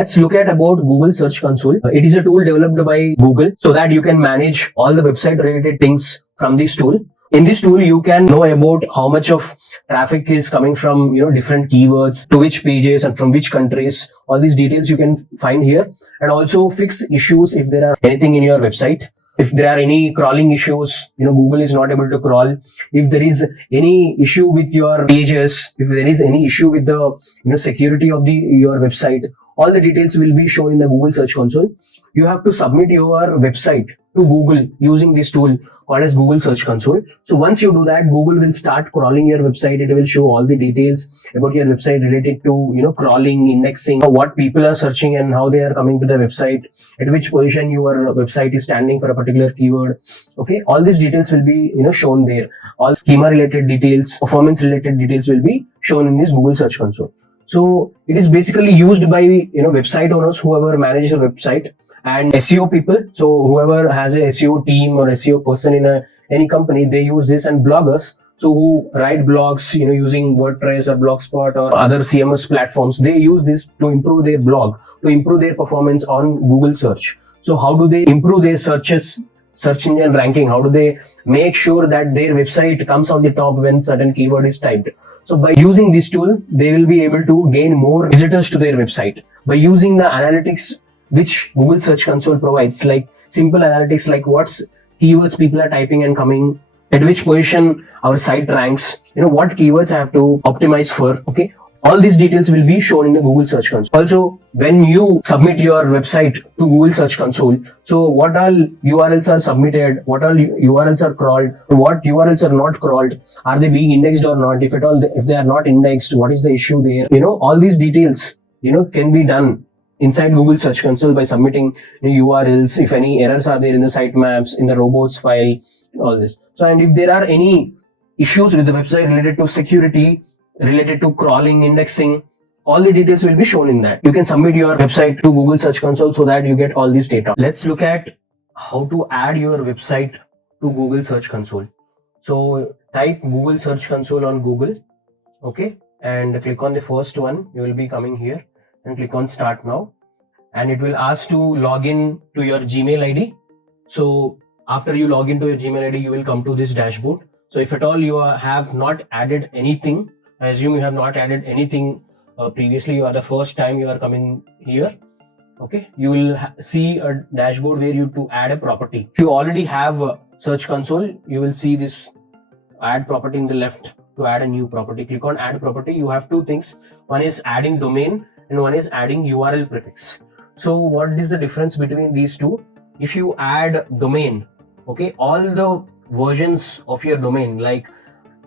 Let's look at about Google Search Console. It is a tool developed by Google so that you can manage all the website related things from this tool. In this tool, you can know about how much of traffic is coming from, different keywords, to which pages and from which countries. All these details you can find here, and also fix issues if there are anything in your website. If there are any crawling issues, Google is not able to crawl. If there is any issue with your pages, if there is any issue with the, security of your website, all the details will be shown in the Google Search Console. You have to submit your website to Google using this tool called as Google Search Console. So once you do that, Google will start crawling your website. It will show all the details about your website related to, crawling, indexing, what people are searching and how they are coming to the website, at which position your website is standing for a particular keyword. Okay, all these details will be, shown there. All schema related details, performance related details will be shown in this Google Search Console. So it is basically used by, website owners, whoever manages a website, and SEO people. So whoever has a SEO team or SEO person in any company, they use this, and bloggers. So who write blogs, using WordPress or Blogspot or other CMS platforms, they use this to improve their blog, to improve their performance on Google search. So how do they improve their search engine ranking? How do they make sure that their website comes on the top when certain keyword is typed? So by using this tool, they will be able to gain more visitors to their website. By using the analytics which Google Search Console provides, like simple analytics like what's keywords people are typing and coming, at which position our site ranks, what keywords I have to optimize for. Okay, all these details will be shown in the Google Search Console. Also, when you submit your website to Google Search Console, so what all URLs are submitted, what all URLs are crawled, what URLs are not crawled, are they being indexed or not? If at all, if they are not indexed, what is the issue there? All these details, can be done inside Google Search Console by submitting URLs, if any errors are there in the sitemaps, in the robots file, all this. So, and if there are any issues with the website related to security, related to crawling, indexing, all the details will be shown in that. You can submit your website to Google Search Console so that you get all this data. Let's look at how to add your website to Google Search Console. So type Google Search Console on Google, okay, and click on the first one. You will be coming here and click on Start Now, and it will ask to log in to your Gmail ID. So after you log into your Gmail ID, you will come to this dashboard. So if at all you have not added anything, I assume you have not added anything previously, you are the first time you are coming here. Okay, you will see a dashboard where you to add a property. If you already have a Search Console, you will see this add property in the left to add a new property. Click on add property. You have two things. One is adding domain and one is adding URL prefix. So what is the difference between these two? If you add domain, okay, all the versions of your domain like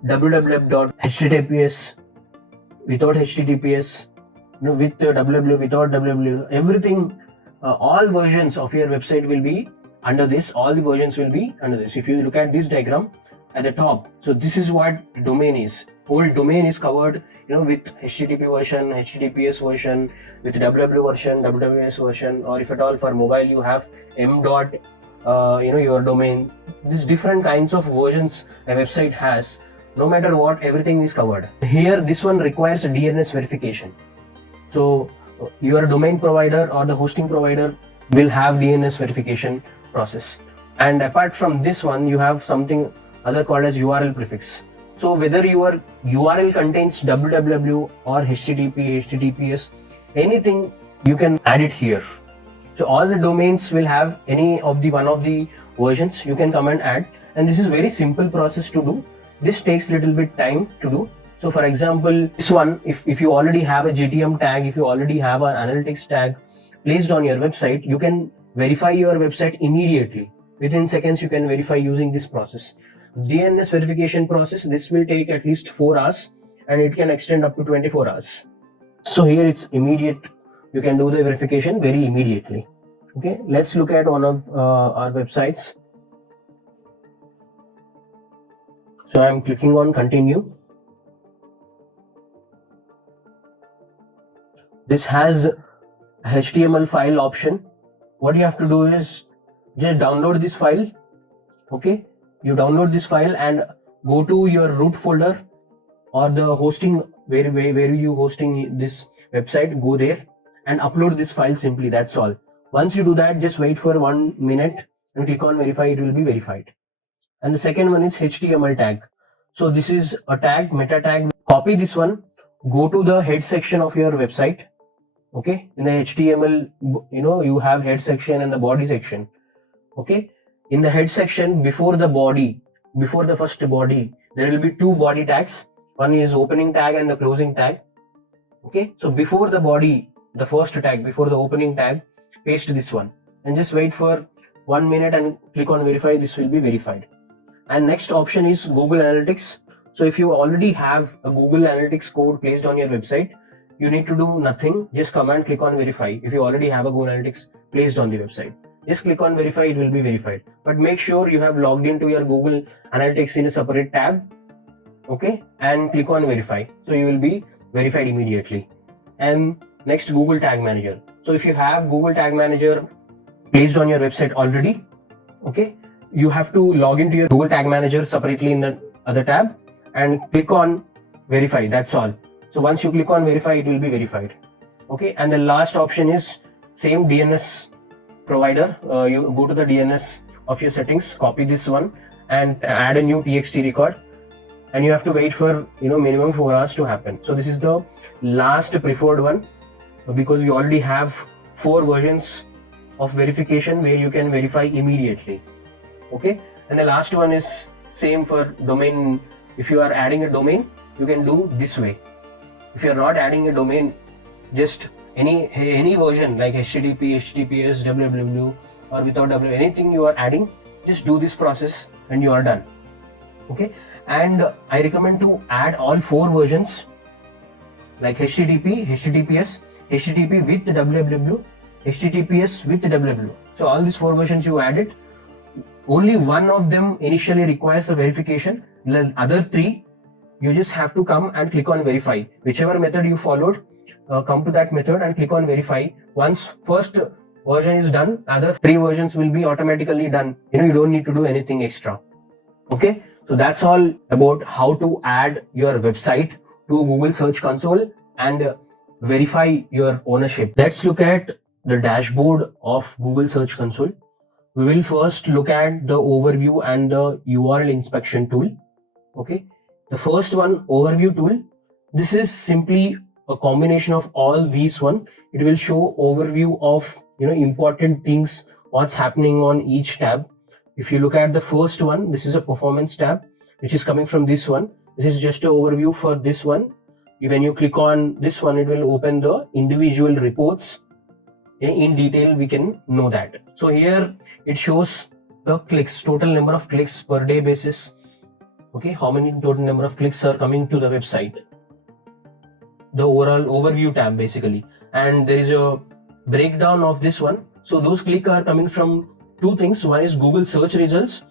www.https, without https, with www, without www, everything, all versions of your website will be under this. All the versions will be under this. If you look at this diagram at the top, so this is what domain is. Whole domain is covered, with HTTP version, HTTPS version, with www version, WWS version, or if at all for mobile you have m dot, your domain. These different kinds of versions a website has. No matter what, everything is covered. Here, this one requires a DNS verification. So your domain provider or the hosting provider will have DNS verification process. And apart from this one, you have something other called as URL prefix. So whether your URL contains www or HTTP, HTTPS, anything, you can add it here. So all the domains will have any of the one of the versions you can come and add. And this is very simple process to do. This takes a little bit time to do. So for example, this one, if you already have a GTM tag, if you already have an analytics tag placed on your website, you can verify your website immediately. Within seconds, you can verify using this process. DNS verification process, this will take at least 4 hours and it can extend up to 24 hours. So here it's immediate. You can do the verification very immediately. Okay, let's look at one of our websites. So I am clicking on continue. This has HTML file option. What you have to do is just download this file. Okay, you download this file and go to your root folder or the hosting where you hosting this website. Go there and upload this file simply. That's all. Once you do that, just wait for 1 minute and click on verify. It will be verified. And the second one is HTML tag. So this is a tag, meta tag. Copy this one, go to the head section of your website. Okay, in the HTML, you have head section and the body section. Okay, in the head section, before the first body, there will be two body tags. One is opening tag and the closing tag. Okay, so before the body, the first tag, before the opening tag, paste this one and just wait for 1 minute and click on verify. This will be verified. And next option is Google Analytics. So if you already have a Google Analytics code placed on your website, you need to do nothing. Just come and click on verify. If you already have a Google Analytics placed on the website, just click on verify. It will be verified. But make sure you have logged into your Google Analytics in a separate tab. Okay, and click on verify. So you will be verified immediately. And next, Google Tag Manager. So if you have Google Tag Manager placed on your website already, okay, you have to log into your Google Tag Manager separately in the other tab and click on verify. That's all. So once you click on verify, it will be verified. Okay, and the last option is same DNS provider. You go to the DNS of your settings, copy this one and add a new TXT record, and you have to wait for minimum 4 hours to happen. So this is the last preferred one, because we already have 4 versions of verification where you can verify immediately. Okay, and the last one is same for domain. If you are adding a domain, you can do this way. If you are not adding a domain, just any version like HTTP, HTTPS, www, or without www, anything you are adding, just do this process and you are done. Okay, and I recommend to add all 4 versions like HTTP, HTTPS, HTTP with www, HTTPS with www. So all these 4 versions you added. Only one of them initially requires a verification. The other 3, you just have to come and click on verify. Whichever method you followed, come to that method and click on verify. Once first version is done, other 3 versions will be automatically done. You don't need to do anything extra. Okay, so that's all about how to add your website to Google Search Console and verify your ownership. Let's look at the dashboard of Google Search Console. We will first look at the overview and the URL inspection tool. Okay, the first one, overview tool. This is simply a combination of all these one. It will show overview of important things, what's happening on each tab. If you look at the first one, this is a performance tab, which is coming from this one. This is just an overview for this one. When you click on this one, it will open the individual reports. In detail, we can know that. So here it shows the clicks, total number of clicks per day basis. Okay, how many total number of clicks are coming to the website. The overall overview tab basically. And there is a breakdown of this one. So those clicks are coming from 2 things. One is Google search results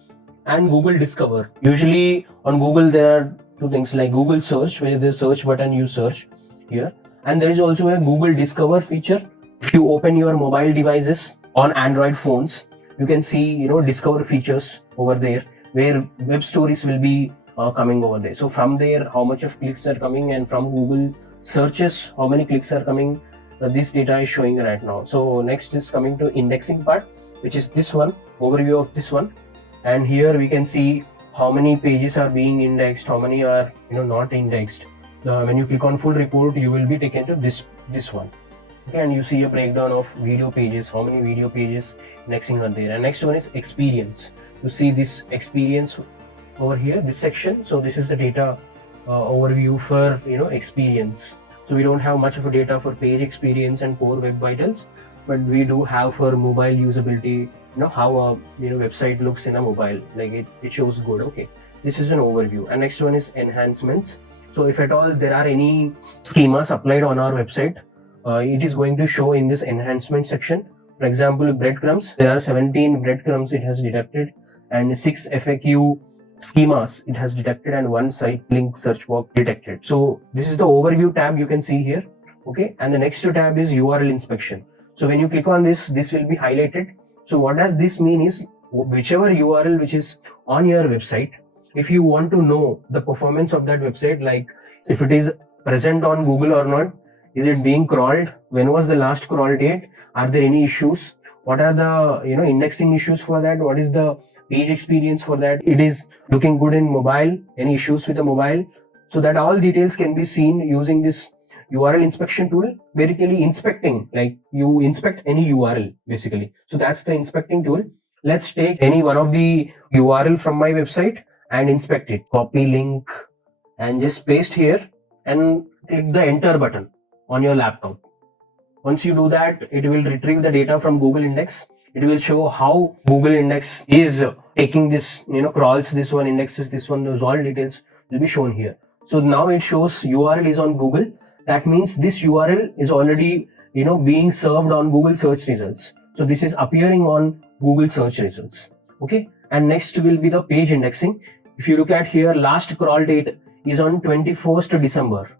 and Google Discover. Usually on Google there are 2 things like Google search, where the search button you search here, and there is also a Google Discover feature. If you open your mobile devices on Android phones, you can see Discover features over there, where web stories will be coming over there. So from there, how much of clicks are coming, and from Google searches, how many clicks are coming. This data is showing right now. So next is coming to indexing part, which is this one, overview of this one. And here we can see how many pages are being indexed, how many are not indexed. When you click on full report, you will be taken to this one. Okay, and you see a breakdown of video pages, how many video pages indexing are there. And next one is experience. You see this experience over here, this section. So this is the data overview for experience. So we don't have much of a data for page experience and core web vitals, but we do have for mobile usability, how a website looks in a mobile, like it shows good. Okay, this is an overview. And next one is enhancements. So if at all there are any schemas applied on our website, it is going to show in this enhancement section. For example, breadcrumbs, there are 17 breadcrumbs it has detected, and 6 FAQ schemas it has detected, and 1 site link search box detected. So this is the overview tab you can see here. Okay, and the next tab is URL inspection. So when you click on this will be highlighted. So what does this mean is, whichever URL which is on your website, if you want to know the performance of that website, like if it is present on Google or not, Is it being crawled? When was the last crawl date? Are there any issues? What are the indexing issues for that? What is the page experience for that? It is looking good in mobile. Any issues with the mobile? So that all details can be seen using this URL inspection tool. Basically inspecting, like you inspect any URL basically. So that's the inspecting tool. Let's take any one of the URL from my website and inspect it. Copy link and just paste here and click the enter button on your laptop. Once you do that, it will retrieve the data from Google Index. It will show how Google Index is taking this, crawls this one, indexes this one. Those all details will be shown here. So now it shows URL is on Google. That means this URL is already, being served on Google search results. So this is appearing on Google search results. Okay. And next will be the page indexing. If you look at here, last crawl date is on 21st December.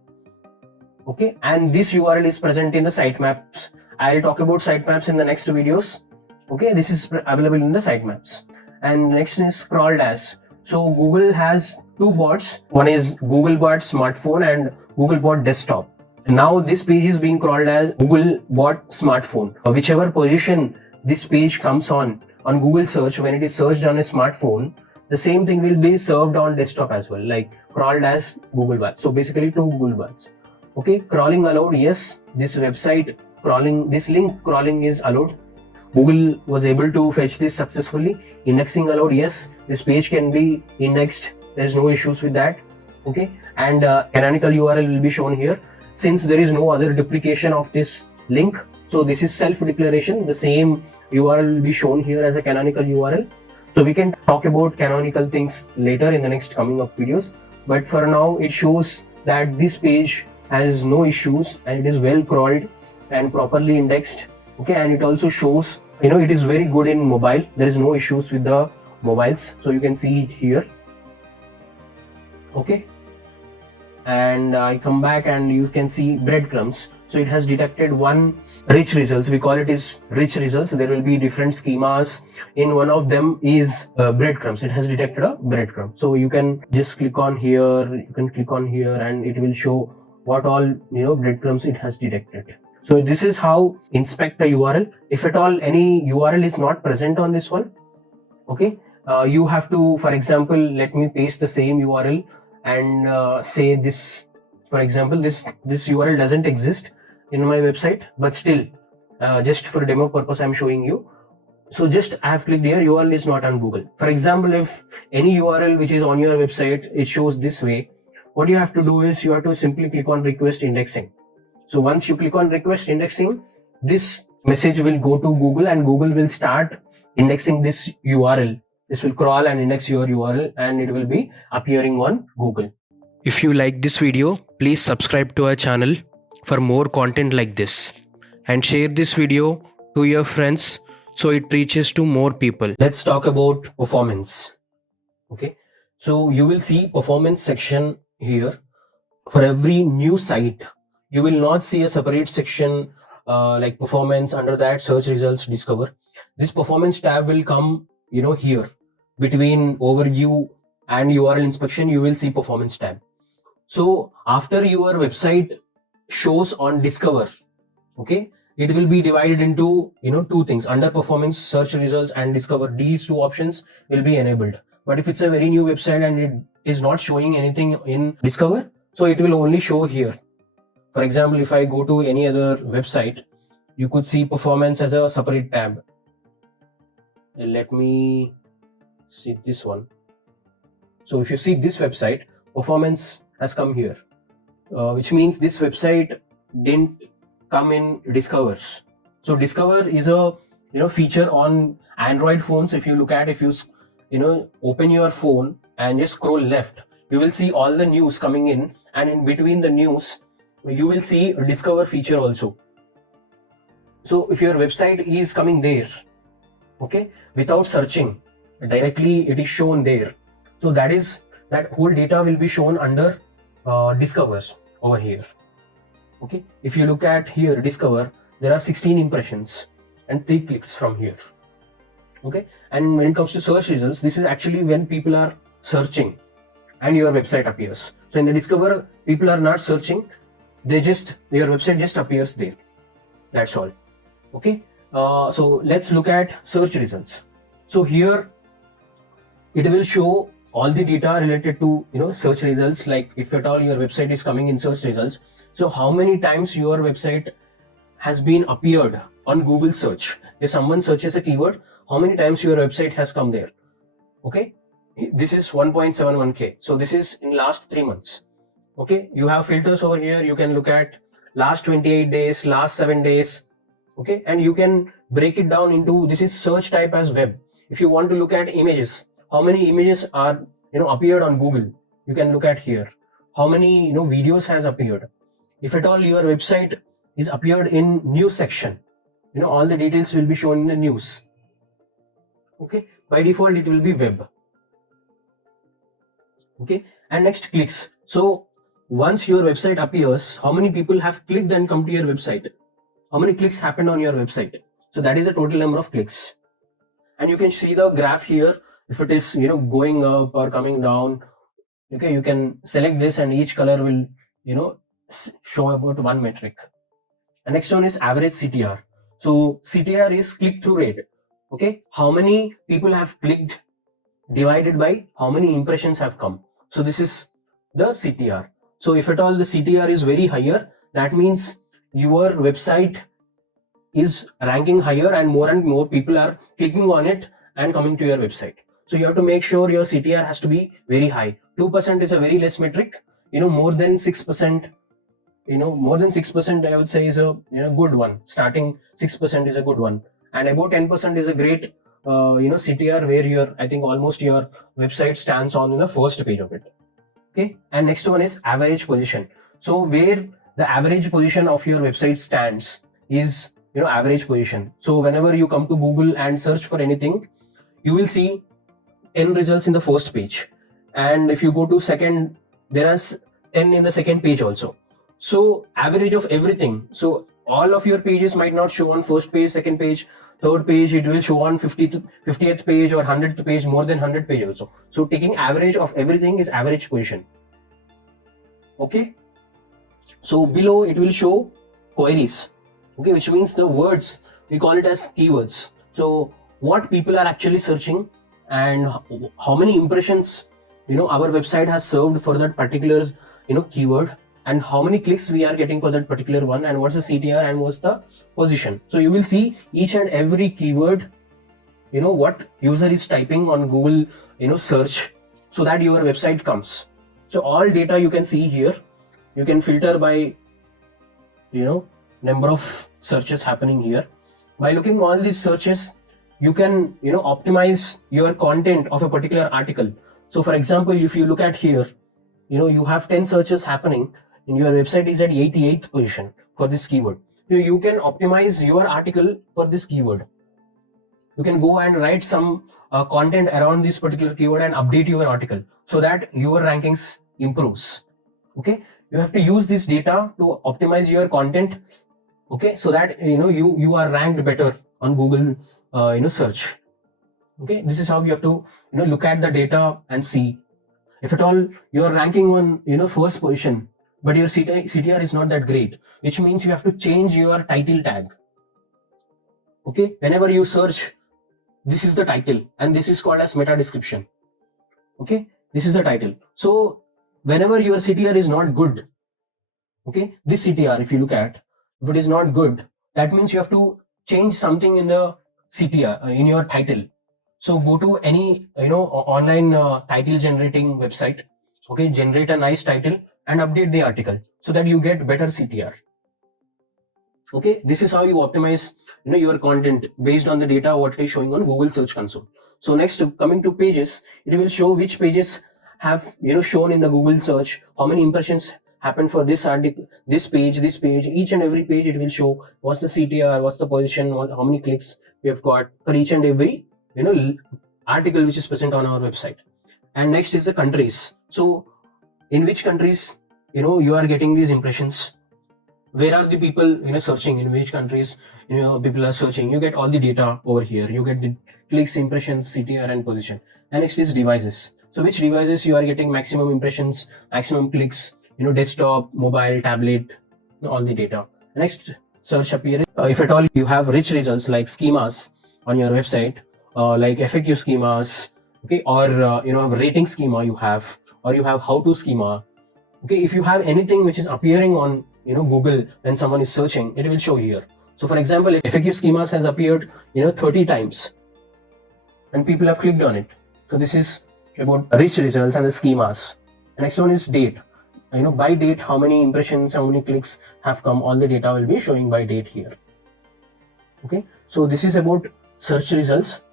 Okay, and this URL is present in the sitemaps. I'll talk about sitemaps in the next videos. Okay, this is available in the sitemaps. And next is crawled as. So Google has two bots. One is Googlebot smartphone and Googlebot desktop. Now this page is being crawled as Googlebot smartphone. Whichever position this page comes on Google search, when it is searched on a smartphone, the same thing will be served on desktop as well, like crawled as Googlebot. So basically two Googlebots. Okay, crawling allowed, yes. This website crawling, this link crawling is allowed. Google was able to fetch this successfully. Indexing allowed, yes. This page can be indexed. There's no issues with that. Okay, and canonical URL will be shown here. Since there is no other duplication of this link, so this is self-declaration. The same URL will be shown here as a canonical URL. So we can talk about canonical things later in the next coming up videos. But for now, it shows that this page has no issues and it is well crawled and properly indexed. Okay, and it also shows, it is very good in mobile. There is no issues with the mobiles. So you can see it here. Okay, and I come back and you can see breadcrumbs. So it has detected one rich results. We call it is rich results. There will be different schemas. In one of them is breadcrumbs. It has detected a breadcrumb. So you can just click on here. You can click on here and it will show what all breadcrumbs it has detected. So this is how inspect a URL. If at all any URL is not present on this one, okay, you have to, for example, let me paste the same URL and say this, for example, this URL doesn't exist in my website, but still just for demo purpose I'm showing you. So just I have clicked here, URL is not on Google. For example, if any URL which is on your website, it shows this way, what you have to do is you have to simply click on request indexing. So once you click on request indexing, this message will go to Google and Google will start indexing this URL. This will crawl and index your URL and it will be appearing on Google. If you like this video, please subscribe to our channel for more content like this and share this video to your friends so it reaches to more people. Let's talk about performance. Okay, so you will see performance section here. For every new site, you will not see a separate section like performance. Under that, search results, discover. This performance tab will come here between overview and URL inspection. You will see performance tab. So after your website shows on discover, okay, it will be divided into two things. Under performance, search results and discover, these two options will be enabled. But if it's a very new website and it is not showing anything in discover, so it will only show here. For example, if I go to any other website, you could see performance as a separate tab. Let me see this one. So if you see this website, performance has come here, which means this website didn't come in discovers. So discover is a feature on Android phones. If you look at, if you open your phone and just scroll left, you will see all the news coming in, and in between the news you will see a discover feature also. So if your website is coming there, okay, without searching, directly it is shown there. So that whole data will be shown under discovers over here. Okay, if you look at here, discover, there are 16 impressions and 3 clicks from here. Okay, and when it comes to search results, this is actually when people are searching and your website appears. So in the discover, people are not searching, your website just appears there. That's all. Okay. So let's look at search results. So here it will show all the data related to search results, like if at all your website is coming in search results. So how many times your website has been appeared on Google search. If someone searches a keyword, how many times your website has come there. Okay, this is 1.71k. So this is in last 3 months. Okay, you have filters over here. You can look at last 28 days, last 7 days. Okay, and you can break it down into, this is search type as web. If you want to look at images, how many images are appeared on Google, you can look at here. How many videos has appeared. If at all your website is appeared in news section, all the details will be shown in the news. Okay, by default it will be web. Okay, and next, clicks. So once your website appears, how many people have clicked and come to your website? How many clicks happened on your website? So that is the total number of clicks. And you can see the graph here, if it is going up or coming down. Okay, you can select this and each color will show about one metric. And next one is average CTR. So CTR is click-through rate. Okay, how many people have clicked divided by how many impressions have come. So this is the CTR. So if at all the CTR is very higher, that means your website is ranking higher and more people are clicking on it and coming to your website. So you have to make sure your CTR has to be very high. 2% is a very less metric. More than 6%, more than 6% I would say is a good one. Starting 6% is a good one, and about 10% is a great CTR, where I think almost your website stands on the first page of it. Okay, and next one is average position. So where the average position of your website stands is average position. So whenever you come to Google and search for anything, you will see 10 results in the first page, and if you go to second, there are 10 in the second page also. So average of everything. So all of your pages might not show on first page, second page, third page. It will show on 50th page or 100th page, more than 100 page also. So taking average of everything is average position. Okay. So below it will show queries. Okay, which means the words, we call it as keywords. So what people are actually searching and how many impressions our website has served for that particular keyword, and how many clicks we are getting for that particular one, and what's the CTR and what's the position. So you will see each and every keyword, what user is typing on Google search, so that your website comes. So all data you can see here. You can filter by number of searches happening here. By looking all these searches, you can optimize your content of a particular article. So for example, if you look at here, you have 10 searches happening and your website is at 88th position for this keyword. You can optimize your article for this keyword. You can go and write some content around this particular keyword and update your article so that your rankings improves. Okay, you have to use this data to optimize your content. Okay, so that you are ranked better on Google search. Okay, this is how you have to look at the data and see. If at all you are ranking on first position, but your CTR is not that great, which means you have to change your title tag. Okay, whenever you search, this is the title and this is called as meta description. Okay, this is the title. So whenever your CTR is not good, okay, this CTR, if you look at, if it is not good, that means you have to change something in the CTR in your title. So go to any online title generating website. Okay, generate a nice title and update the article so that you get better CTR. Okay, this is how you optimize your content based on the data what is showing on Google Search Console. So next, coming to pages, it will show which pages have shown in the Google search, how many impressions happened for this article, this page, each and every page. It will show what's the CTR, what's the position, how many clicks we have got for each and every article which is present on our website. And next is the countries. So in which countries you are getting these impressions, where are the people searching, in which countries people are searching. You get all the data over here. You get the clicks, impressions, CTR and position. And next is devices. So which devices you are getting maximum impressions, maximum clicks, desktop, mobile, tablet, all the data. Next search appearance, if at all you have rich results like schemas on your website, like FAQ schemas, okay, or rating schema you have, or you have how-to schema. Okay, if you have anything which is appearing on Google when someone is searching, it will show here. So for example, if FAQ schemas has appeared 30 times and people have clicked on it, so this is about rich results and the schemas. The next one is date. By date, how many impressions, how many clicks have come, all the data will be showing by date here. Okay, so this is about search results.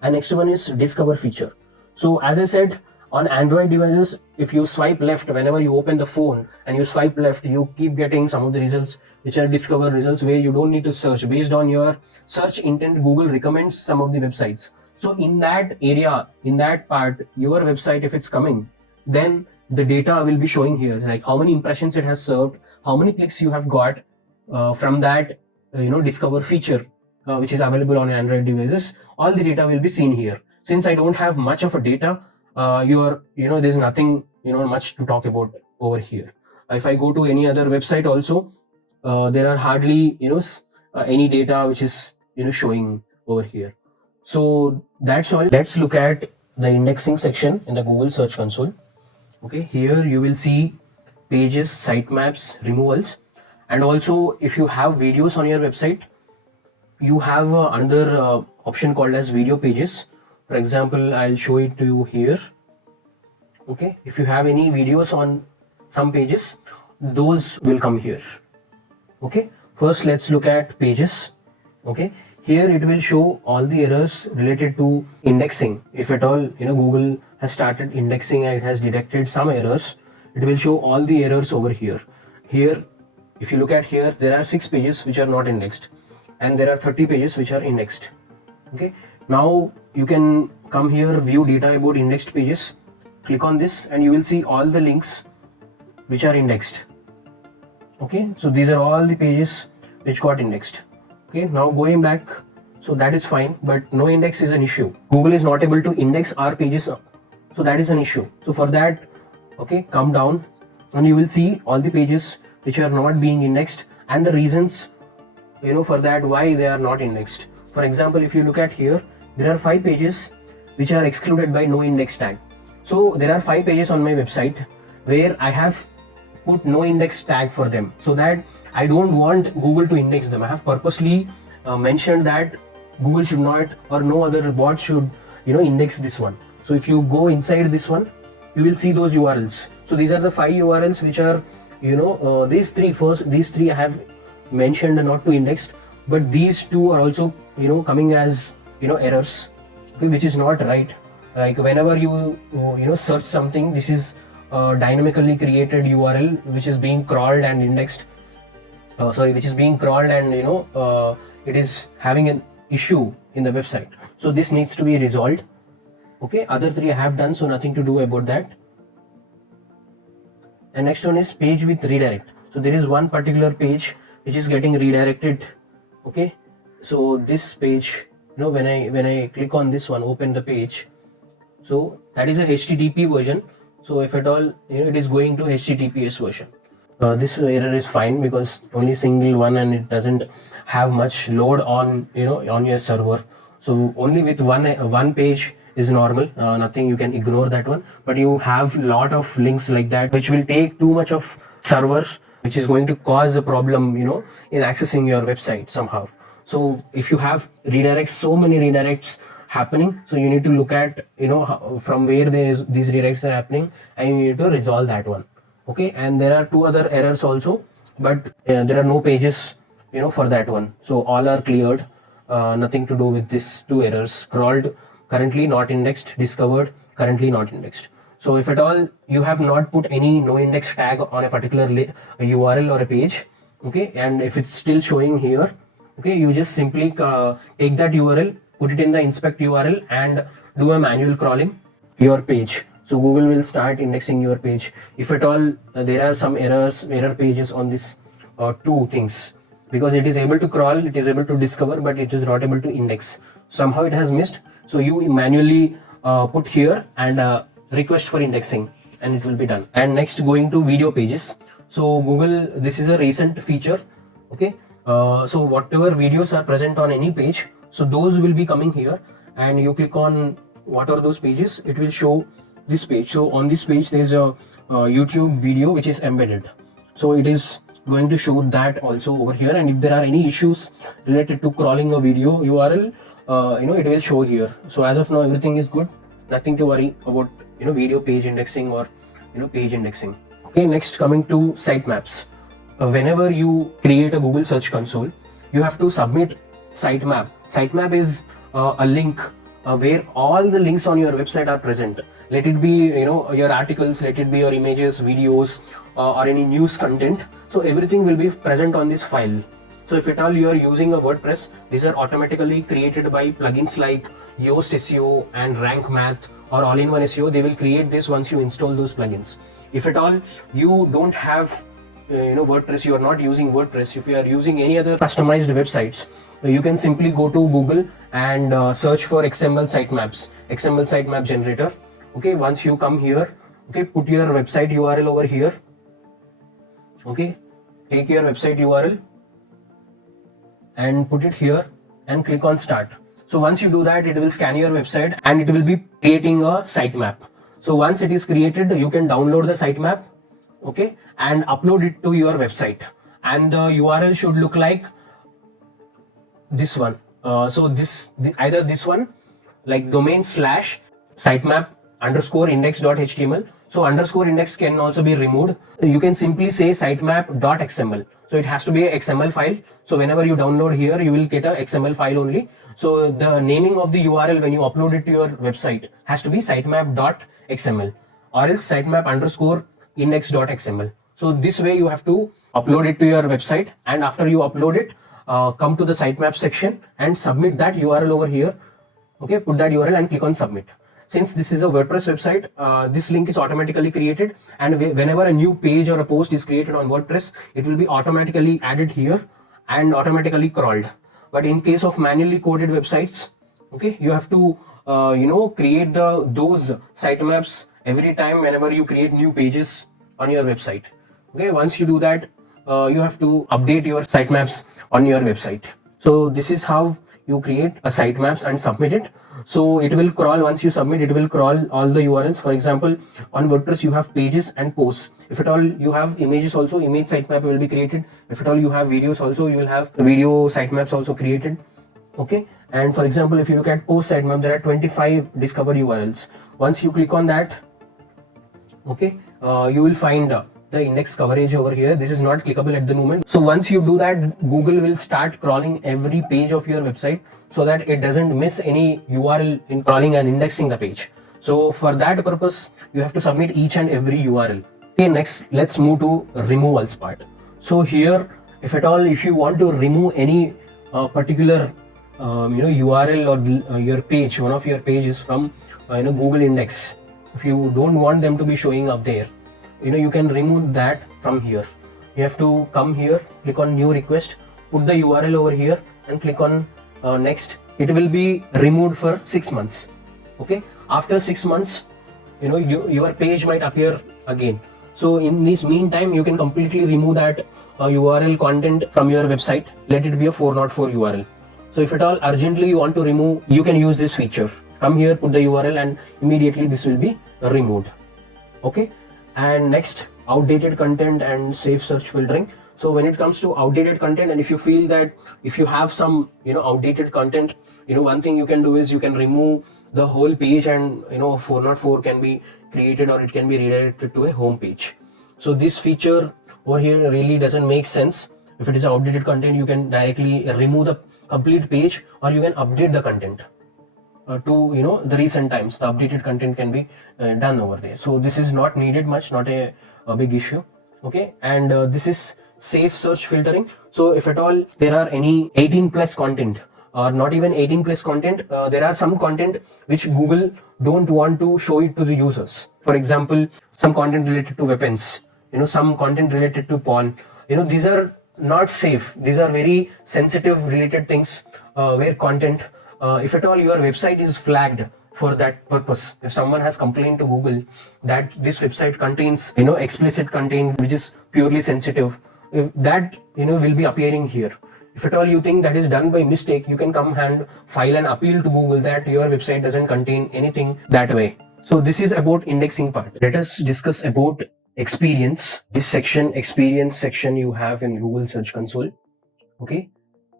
And next one is discover feature. So as I said, on Android devices, if you swipe left whenever you open the phone and you swipe left, you keep getting some of the results which are discover results, where you don't need to search. Based on your search intent, Google recommends some of the websites. So in that area, in that part, your website, if it's coming, then the data will be showing here, like how many impressions it has served, how many clicks you have got from that discover feature, which is available on Android devices. All the data will be seen here. Since I don't have much of a data, there's nothing much to talk about over here. If I go to any other website also, there are hardly any data which is showing over here. So that's all. Let's look at the indexing section in the Google Search Console. Okay, here you will see pages, sitemaps, removals, and also if you have videos on your website, you have another option called as video pages. For example, I'll show it to you here. Okay, if you have any videos on some pages, those will come here. Okay, first let's look at pages. Okay, here it will show all the errors related to indexing. If at all Google has started indexing and it has detected some errors, it will show all the errors over here. Here, if you look at here, there are 6 pages which are not indexed, and there are 30 pages which are indexed. Okay, now you can come here, view data about indexed pages, click on this, and you will see all the links which are indexed. Okay, so these are all the pages which got indexed. Okay, now going back, so that is fine, but no index is an issue. Google is not able to index our pages, so that is an issue. So for that, okay, come down and you will see all the pages which are not being indexed and the reasons for that, why they are not indexed. For example, if you look at here, there are 5 pages which are excluded by no index tag. So there are 5 pages on my website where I have put no index tag for them, so that I don't want Google to index them. I have purposely mentioned that Google should not, or no other bot should index this one. So if you go inside this one, you will see those URLs. So these are the 5 URLs which are these three I have mentioned not to index, but these 2 are also coming as errors, okay, which is not right. Like whenever you search something, this is dynamically created URL which is being crawled and indexed, which is being crawled, and it is having an issue in the website. So this needs to be resolved. Okay, other 3 I have done, so nothing to do about that. And next one is page with redirect. So there is one particular page which is getting redirected. Okay, so this page, when I click on this one, open the page, so that is a HTTP version. So if at all it is going to HTTPS version, this error is fine because only single one and it doesn't have much load on on your server. So only with one page is normal, nothing, you can ignore that one. But you have lot of links like that which will take too much of server, which is going to cause a problem in accessing your website somehow. So if you have redirects, so many redirects happening, so you need to look at from where these redirects are happening, and you need to resolve that one. Okay, and there are 2 other errors also, but there are no pages for that one, so all are cleared. Nothing to do with these 2 errors: crawled, currently not indexed; discovered, currently not indexed. So if at all you have not put any no index tag on a particular URL or a page, okay, and if it's still showing here, okay, you just simply take that URL, put it in the inspect URL, and do a manual crawling your page. So Google will start indexing your page. If at all there are some error pages on this 2 things, because it is able to crawl, it is able to discover, but it is not able to index. Somehow it has missed. So you manually put here and request for indexing, and it will be done. And next, going to video pages. So Google, this is a recent feature. Okay, so whatever videos are present on any page, so those will be coming here, and you click on what are those pages, it will show this page. So on this page there is a YouTube video which is embedded, so it is going to show that also over here. And if there are any issues related to crawling a video URL, it will show here. So as of now everything is good, nothing to worry about video page indexing or page indexing. Okay, next coming to sitemaps. Whenever you create a Google Search Console, you have to submit sitemap. Sitemap is a link where all the links on your website are present. Let it be your articles, let it be your images, videos, or any news content. So everything will be present on this file. So if at all you are using a WordPress, these are automatically created by plugins like Yoast SEO and Rank Math or All-in-One SEO. They will create this once you install those plugins. If at all you don't have WordPress, you are not using WordPress, if you are using any other customized websites, you can simply go to Google and search for XML sitemaps, XML sitemap generator. Okay, once you come here, okay, put your website URL over here. Okay, take your website URL and put it here and click on start. So once you do that, it will scan your website and it will be creating a sitemap. So once it is created, you can download the sitemap, okay, and upload it to your website, and the URL should look like this one. Either this one, like domain/sitemap_index.html. So _index can also be removed. You can simply say sitemap.xml. So it has to be a XML file. So whenever you download here, you will get a XML file only. So the naming of the URL when you upload it to your website has to be sitemap.xml or else sitemap_index.xml. So this way you have to upload it to your website, and after you upload it, come to the sitemap section and submit that URL over here. Okay, put that URL and click on submit. Since this is a WordPress website, this link is automatically created, and whenever a new page or a post is created on WordPress, it will be automatically added here and automatically crawled. But in case of manually coded websites, okay, you have to create those sitemaps every time whenever you create new pages on your website. Okay, once you do that, you have to update your sitemaps on your website. So this is how you create a sitemaps and submit it. So it will crawl, once you submit, it will crawl all the URLs. For example, on WordPress you have pages and posts. If at all you have images also, image sitemap will be created. If at all you have videos also, you will have video sitemaps also created. Okay, and for example, if you look at post sitemap, there are 25 discovered URLs. Once you click on that, okay, you will find the index coverage over here. This is not clickable at the moment. So once you do that, Google will start crawling every page of your website so that it doesn't miss any URL in crawling and indexing the page. So for that purpose, you have to submit each and every URL. Okay, next let's move to removals part. So here, if at all, if you want to remove any particular URL or your page, one of your pages from Google index, if you don't want them to be showing up there, you can remove that from here. You have to come here, click on new request, put the URL over here and click on next. It will be removed for 6 months. Okay, after 6 months, your page might appear again. So in this meantime, you can completely remove that URL content from your website. Let it be a 404 URL. So if at all urgently you want to remove, you can use this feature. Come here, put the URL, and immediately this will be removed. Okay, and next, outdated content and safe search filtering. So when it comes to outdated content, and if you feel that if you have some outdated content, one thing you can do is you can remove the whole page, and 404 can be created, or it can be redirected to a home page. So this feature over here really doesn't make sense. If it is outdated content, you can directly remove the complete page, or you can update the content to the recent times. The updated content can be done over there. So this is not needed much, not a big issue. Okay, and this is safe search filtering. So if at all there are any 18+ content, or not even 18+ content, there are some content which Google don't want to show it to the users. For example, some content related to weapons, some content related to porn. These are not safe. These are very sensitive related things where content, if at all your website is flagged for that purpose. If someone has complained to Google that this website contains, you know, explicit content which is purely sensitive, if that, you know, will be appearing here. If at all you think that is done by mistake, you can come and file an appeal to Google that your website doesn't contain anything that way. So this is about indexing part. Let us discuss about experience. This section, experience section, you have in Google Search Console. Okay.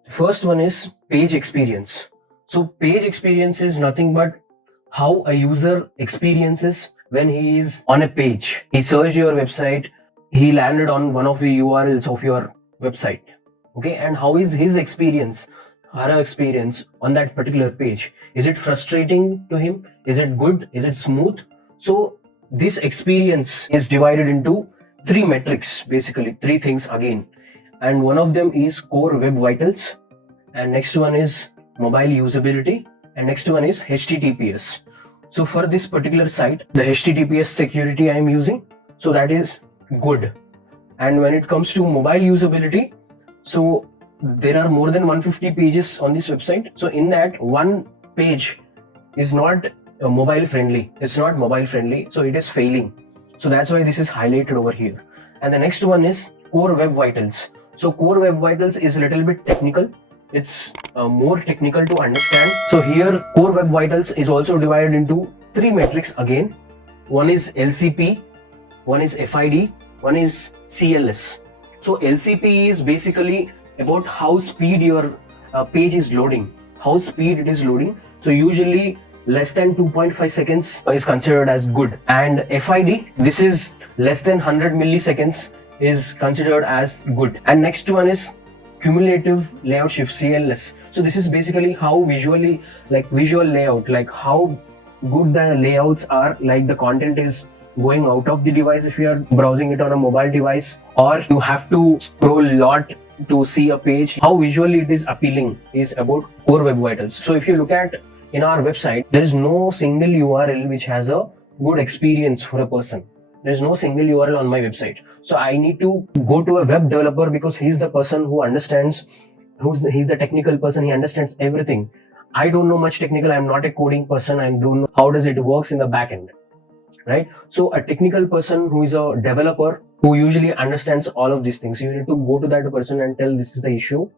First one is page experience. So page experience is nothing but how a user experiences when he is on a page. He searched your website, he landed on one of the URLs of your website. Okay, and how is his experience, her experience on that particular page? Is it frustrating to him? Is it good? Is it smooth? So this experience is divided into three metrics, basically three things again. And one of them is core web vitals, and next one is mobile usability, and next one is HTTPS. So for this particular site, the HTTPS security I am using, so that is good. And when it comes to mobile usability, so there are more than 150 pages on this website. So in that, one page is not mobile friendly. It's not mobile friendly, so it is failing. So that's why this is highlighted over here. And the next one is core web vitals. So core web vitals is a little bit technical. It's more technical to understand. So here core web vitals is also divided into three metrics again. One is LCP, one is FID, one is CLS. So LCP is basically about how speed your page is loading, how speed it is loading. So usually less than 2.5 seconds is considered as good. And FID, this is less than 100 milliseconds is considered as good. And next one is cumulative layout shift, CLS. So this is basically how visually, like visual layout, like how good the layouts are, like the content is going out of the device if you are browsing it on a mobile device, or you have to scroll a lot to see a page. How visually it is appealing is about core web vitals. So if you look at in our website, there is no single URL which has a good experience for a person. There is no single URL on my website. So I need to go to a web developer because he's the person who understands, he's the technical person, he understands everything. I don't know much technical, I'm not a coding person, I don't know how does it works in the back end. Right? So a technical person who is a developer who usually understands all of these things, you need to go to that person and tell this is the issue,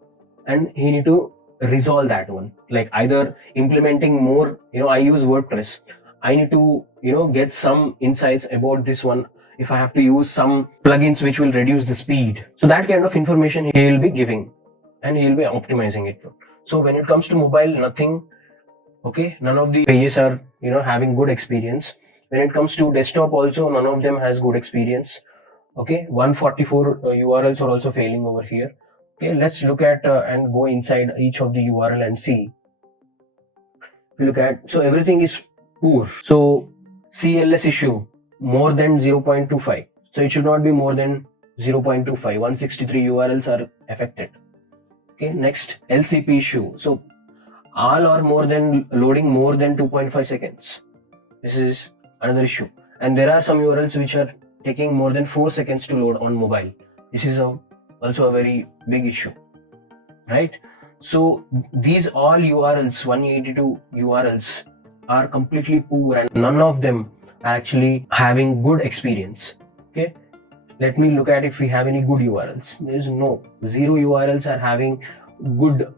and he need to resolve that one. Like either implementing more, you know, I use WordPress, I need to, you know, get some insights about this one. If I have to use some plugins which will reduce the speed, so that kind of information he will be giving and he will be optimizing it. So when it comes to mobile, nothing. Okay, none of the pages are, you know, having good experience. When it comes to desktop also, none of them has good experience. Okay, 144 URLs are also failing over here. Okay, let's look at and go inside each of the URL and see. If you look at, so everything is poor. So CLS issue, more than 0.25. So it should not be more than 0.25. 163 URLs are affected. Okay, next LCP issue. So all are more than loading more than 2.5 seconds. This is another issue. And there are some URLs which are taking more than 4 seconds to load on mobile. This is also a very big issue, right? So these all URLs, 182 URLs are completely poor and none of them are actually having good experience. Okay, let me look at if we have any good URLs. There is no, 0 URLs are having good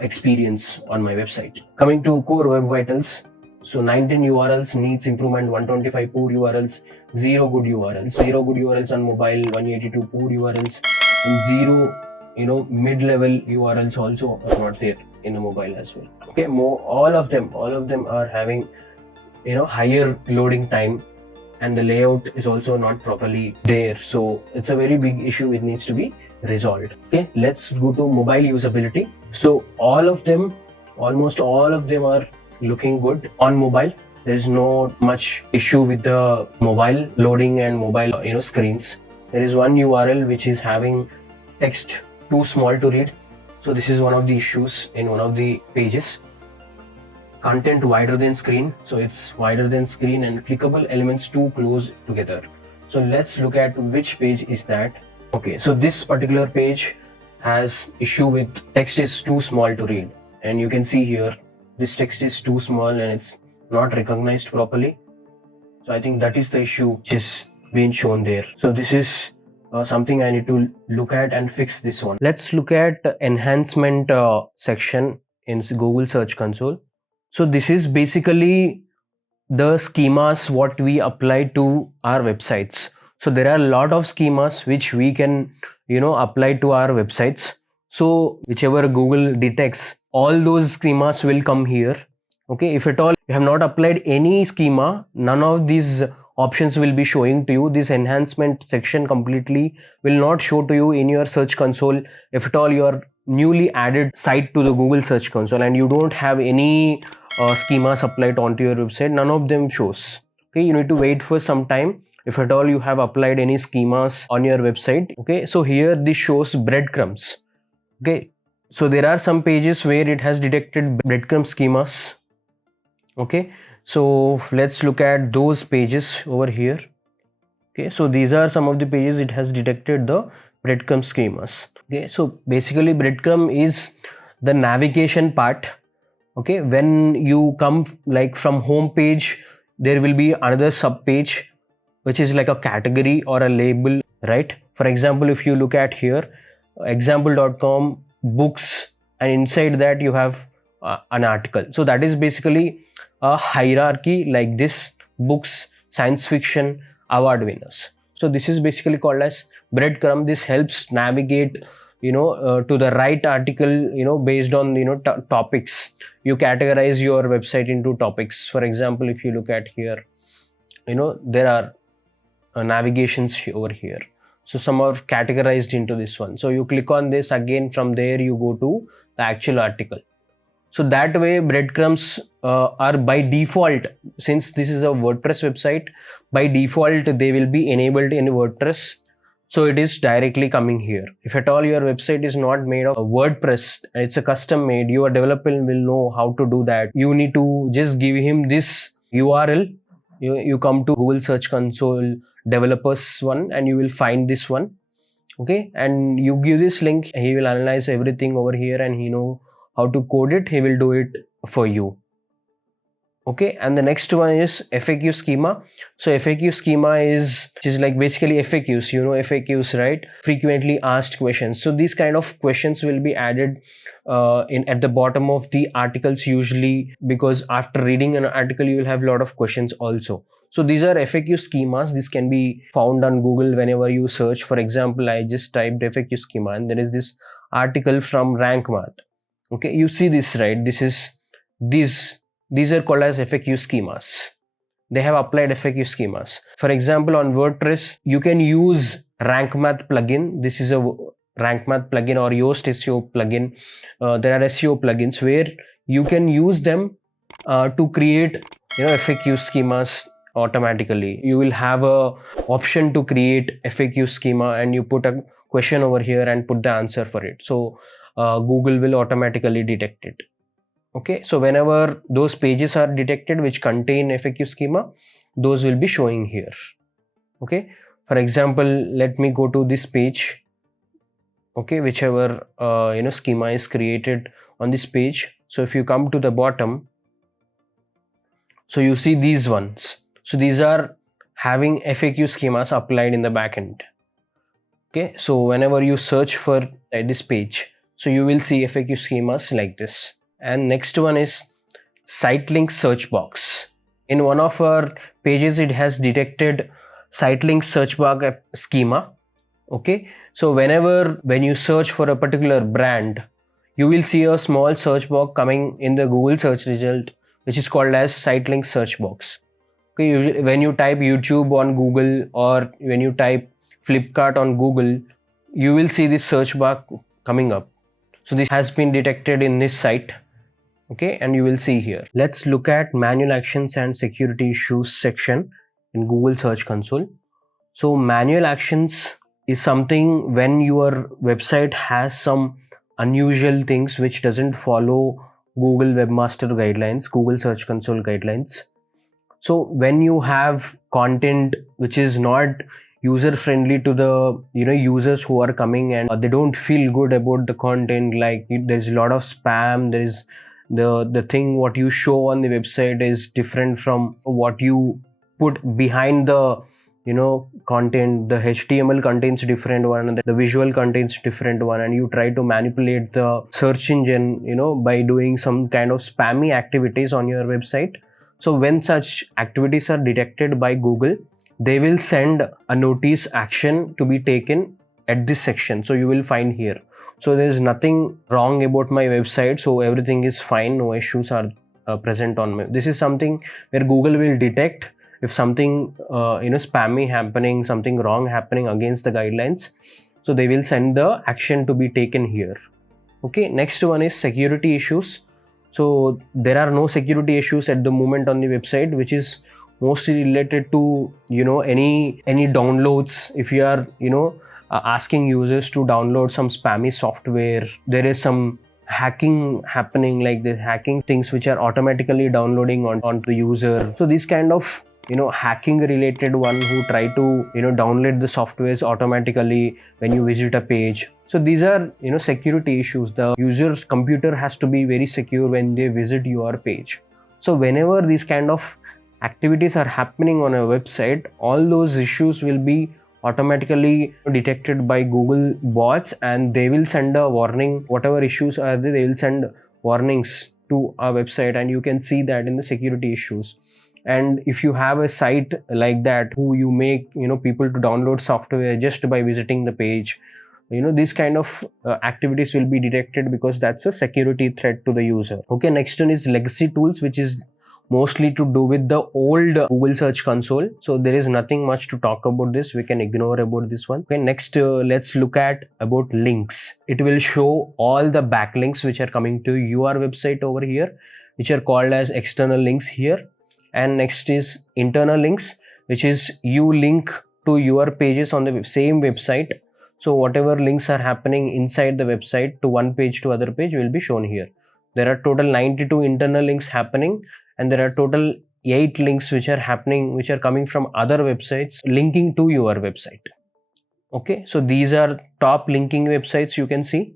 experience on my website. Coming to core web vitals, so 19 URLs needs improvement, 125 poor URLs, 0 good URLs, 0 good URLs on mobile, 182 poor URLs, and 0, you know, mid-level URLs also are not there in a mobile as well. Okay, all of them are having, you know, higher loading time, and the layout is also not properly there. So it's a very big issue, it needs to be resolved. Okay, let's go to mobile usability. So almost all of them are looking good on mobile. There is no much issue with the mobile loading and mobile, you know, screens. There is one URL which is having text too small to read. So this is one of the issues in one of the pages. Content wider than screen. So it's wider than screen and clickable elements too close together. So let's look at which page is that. Okay, so this particular page has issue with text is too small to read. And you can see here, this text is too small and it's not recognized properly. So I think that is the issue which is being shown there. So this is something I need to look at and fix this one. Let's look at enhancement section in Google Search Console. So this is basically the schemas what we apply to our websites. So there are a lot of schemas which we can apply to our websites. So whichever Google detects, all those schemas will come here. Okay, if at all you have not applied any schema, none of these options will be showing to you. This enhancement section completely will not show to you in your search console. If at all you are newly added site to the Google Search Console and you don't have any schemas applied onto your website, none of them shows. Okay, you need to wait for some time if at all you have applied any schemas on your website. Okay, so here this shows breadcrumbs. Okay, so there are some pages where it has detected breadcrumb schemas. Okay, so let's look at those pages over here. Okay, so these are some of the pages it has detected the breadcrumb schemas. Okay, so basically breadcrumb is the navigation part. Okay, when you come like from home page, there will be another sub page which is like a category or a label, right? For example, if you look at here, example.com books, and inside that you have an article. So that is basically a hierarchy like this: books, science fiction, award winners. So this is basically called as breadcrumb. This helps navigate to the right article based on topics. You categorize your website into topics. For example, if you look at here, there are navigations over here. So some are categorized into this one. So you click on this, again from there you go to the actual article. So that way breadcrumbs are by default, since this is a WordPress website, by default they will be enabled in WordPress. So it is directly coming here. If at all your website is not made of WordPress, it's a custom made, your developer will know how to do that. You need to just give him this URL. You come to Google Search Console developers one and you will find this one. Okay, and you give this link, he will analyze everything over here and he know how to code it. He will do it for you. Okay, and the next one is FAQ schema. So FAQ schema is like basically FAQs, FAQs, right? Frequently asked questions. So these kind of questions will be added at the bottom of the articles usually, because after reading an article you will have a lot of questions also. So these are FAQ schemas. This can be found on Google whenever you search. For example, I just typed FAQ schema and there is this article from RankMath. Okay, you see this, right? These are called as FAQ schemas. They have applied FAQ schemas. For example, on WordPress, you can use RankMath plugin. This is a RankMath plugin or Yoast SEO plugin. There are SEO plugins where you can use them to create FAQ schemas automatically. You will have a option to create FAQ schema and you put a question over here and put the answer for it. So Google will automatically detect it. Okay, so whenever those pages are detected which contain FAQ schema, those will be showing here. Okay, for example, let me go to this page. Okay, whichever schema is created on this page. So if you come to the bottom, so you see these ones. So these are having FAQ schemas applied in the backend. Okay, so whenever you search for this page, so you will see FAQ schemas like this. And next one is site link search box. In one of our pages, it has detected site link search box schema. Okay, so when you search for a particular brand, you will see a small search box coming in the Google search result, which is called as site link search box. Okay, when you type YouTube on Google or when you type Flipkart on Google, you will see this search bar coming up. So this has been detected in this site. Okay, and you will see here. Let's look at manual actions and security issues section in Google Search Console. So manual actions is something when your website has some unusual things which doesn't follow Google Webmaster Guidelines, Google Search Console guidelines. So when you have content which is not user friendly to the users who are coming and they don't feel good about the content, like there's a lot of spam, there's the thing what you show on the website is different from what you put behind the content. The HTML contains different one and the visual contains different one, and you try to manipulate the search engine by doing some kind of spammy activities on your website. So when such activities are detected by Google, they will send a notice action to be taken at this section. So you will find here. So there is nothing wrong about my website, so everything is fine, no issues are present on my. This is something where Google will detect if something spammy happening, something wrong happening against the guidelines. So they will send the action to be taken here. Okay, next one is security issues. So there are no security issues at the moment on the website, which is mostly related to any downloads. If you are asking users to download some spammy software, there is some hacking happening, like the hacking things which are automatically downloading onto the user. So this kind of hacking related one who try to download the softwares automatically when you visit a page. So these are security issues. The user's computer has to be very secure when they visit your page. So whenever these kind of activities are happening on a website, all those issues will be automatically detected by Google bots, and they will send a warning. Whatever issues are there, they will send warnings to our website, and you can see that in the security issues. And if you have a site like that who you make people to download software just by visiting the page, these kind of activities will be detected because that's a security threat to the user. Okay, next one is legacy tools, which is mostly to do with the old Google Search Console. So there is nothing much to talk about this. We can ignore about this one. Okay, next let's look at about links. It will show all the backlinks which are coming to your website over here, which are called as external links here. And next is internal links, which is you link to your pages on the same website. So whatever links are happening inside the website to one page to other page will be shown here. There are total 92 internal links happening, and there are total 8 links which are happening, which are coming from other websites linking to your website. Okay, so these are top linking websites you can see,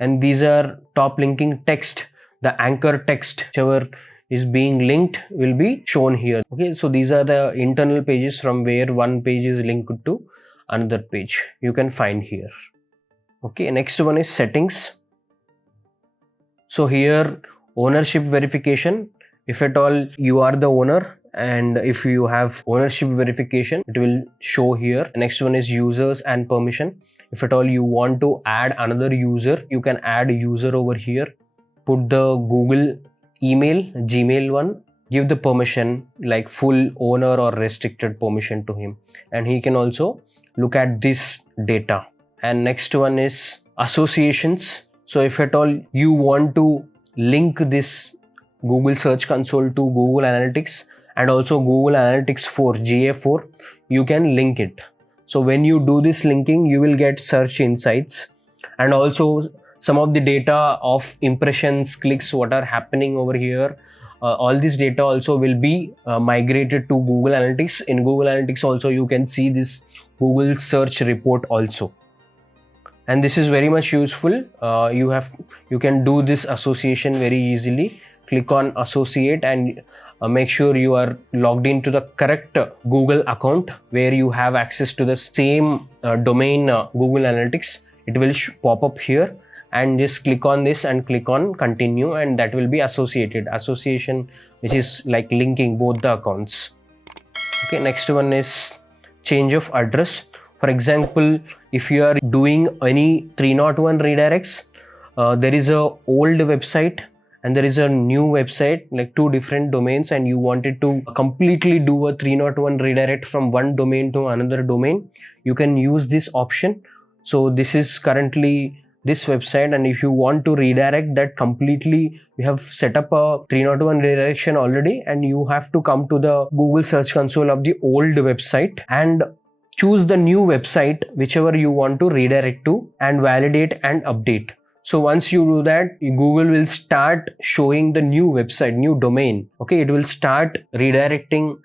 and these are top linking text. The anchor text, whichever is being linked, will be shown here. Okay, so these are the internal pages from where one page is linked to another page. You can find here. Okay, next one is settings. So here, ownership verification. If at all you are the owner, and if you have ownership verification, it will show here. Next one is users and permission. If at all you want to add another user, you can add a user over here. Put the Google email, Gmail one, give the permission like full owner or restricted permission to him, and he can also look at this data. And next one is associations. So if at all you want to link this Google Search Console to Google Analytics and also Google Analytics 4, GA4, you can link it. So when you do this linking, you will get search insights, and also some of the data of impressions, clicks, what are happening over here. All this data also will be migrated to Google Analytics. In Google Analytics also you can see this Google search report also, and this is very much useful. You can do this association very easily. Click on associate and make sure you are logged into the correct Google account where you have access to the same domain Google Analytics. It will pop up here, and just click on this and click on continue, and that will be associated. Association, which is like linking both the accounts. Okay, next one is change of address. For example, if you are doing any 301 redirects, there is a old website and there is a new website, like two different domains, and you wanted to completely do a 301 redirect from one domain to another domain, you can use this option. So this is currently this website, and if you want to redirect that completely, you have set up a 301 redirection already, and you have to come to the Google Search Console of the old website and choose the new website whichever you want to redirect to and validate and update. So once you do that, Google will start showing the new website, new domain. Okay, it will start redirecting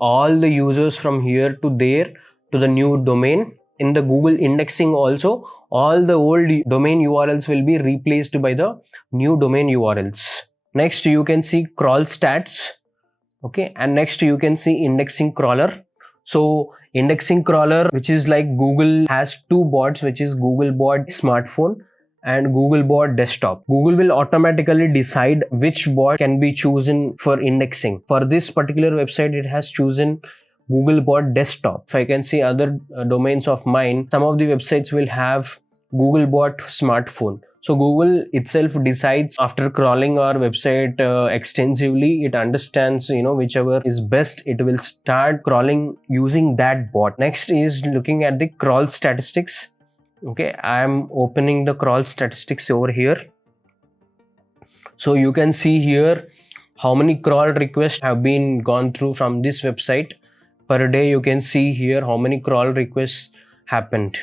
all the users from here to there to the new domain. In the Google indexing also, all the old domain URLs will be replaced by the new domain URLs. Next you can see crawl stats. Okay, and next you can see indexing crawler. So indexing crawler, which is like Google has two bots, which is Google bot smartphone and Google bot desktop. Google will automatically decide which bot can be chosen for indexing. For this particular website, it has chosen Google bot desktop. If I can see other domains of mine, some of the websites will have Google bot smartphone. So Google itself decides after crawling our website extensively, it understands, whichever is best, it will start crawling using that bot. Next is looking at the crawl statistics. Okay, I am opening the crawl statistics over here. So you can see here how many crawl requests have been gone through from this website. Per day, you can see here how many crawl requests happened.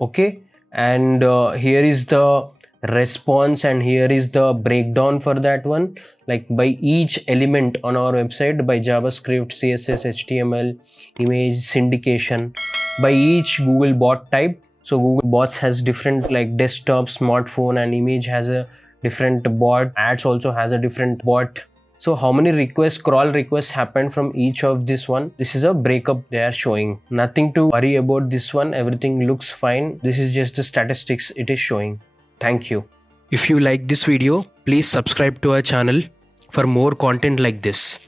Okay, and here is the response and here is the breakdown for that one, like by each element on our website, by JavaScript, CSS, HTML, image, syndication, by each Google bot type. So Google bots has different like desktop, smartphone, and image has a different bot. Ads also has a different bot. So how many requests, crawl requests happened from each of this one? This is a breakup they are showing. Nothing to worry about this one. Everything looks fine. This is just the statistics it is showing. Thank you. If you like this video, please subscribe to our channel for more content like this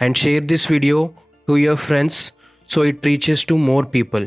and share this video to your friends so it reaches to more people.